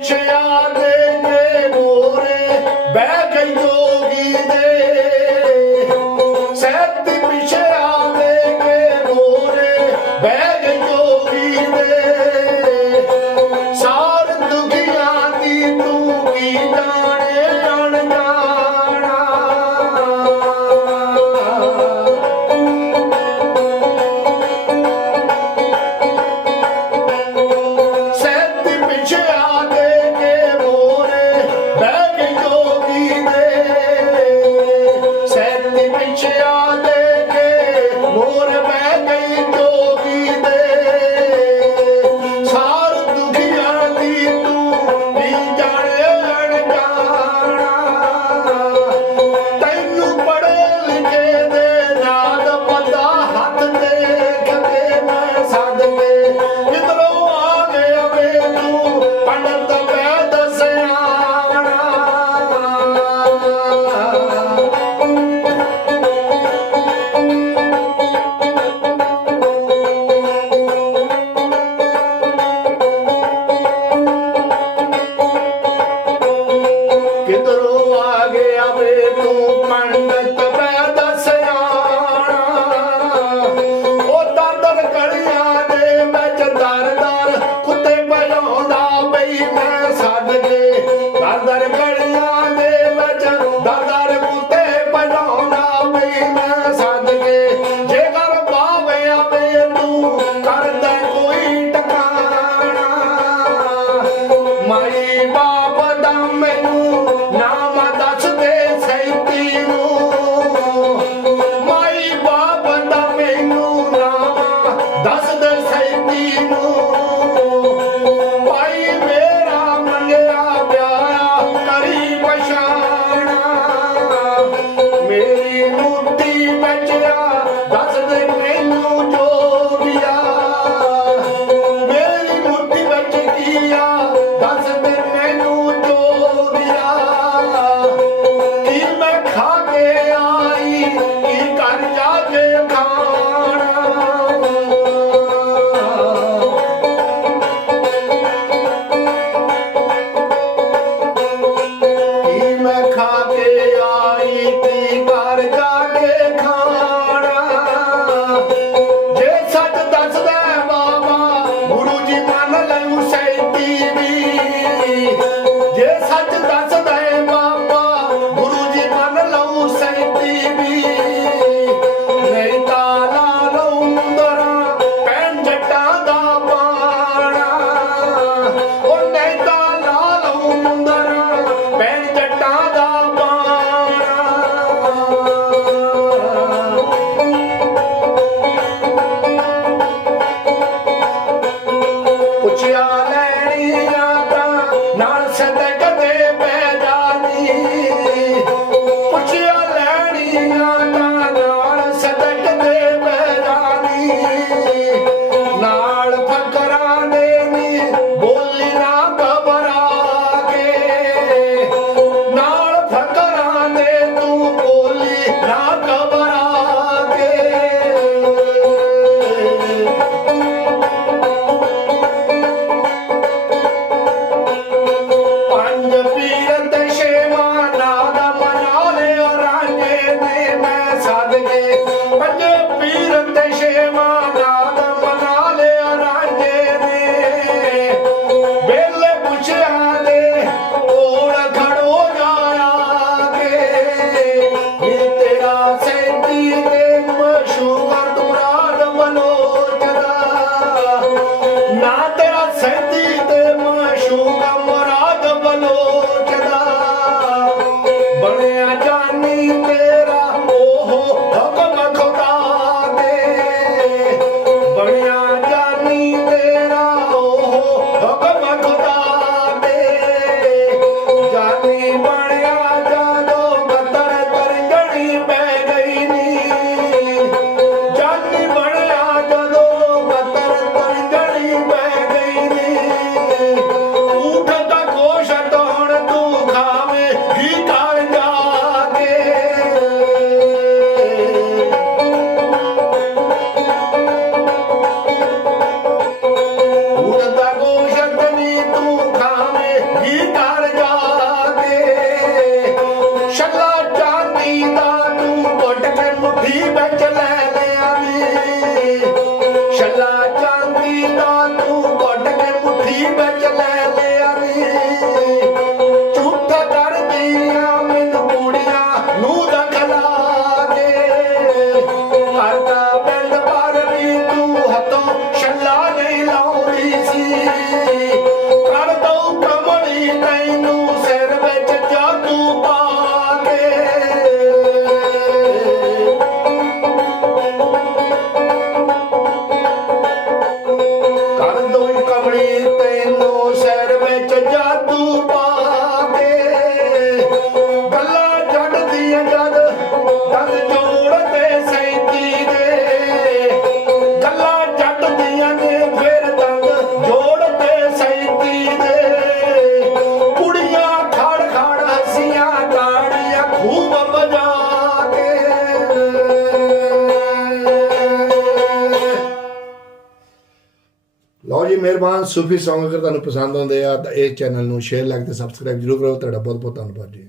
Jayade Menu. Come on. ਜੀ ਮਿਹਰਬਾਨ, ਸੂਫੀ song ਅਗਰ ਤੁਹਾਨੂੰ ਪਸੰਦ ਆਉਂਦੇ ਆ ਤਾਂ ਇਸ ਚੈਨਲ ਨੂੰ ਸ਼ੇਅਰ ਲਾਈਕ ਤੇ ਸਬਸਕ੍ਰਾਈਬ ਜਰੂਰ ਕਰੋ। ਤੁਹਾਡਾ ਬਹੁਤ ਬਹੁਤ ਧੰਨਵਾਦ ਜੀ।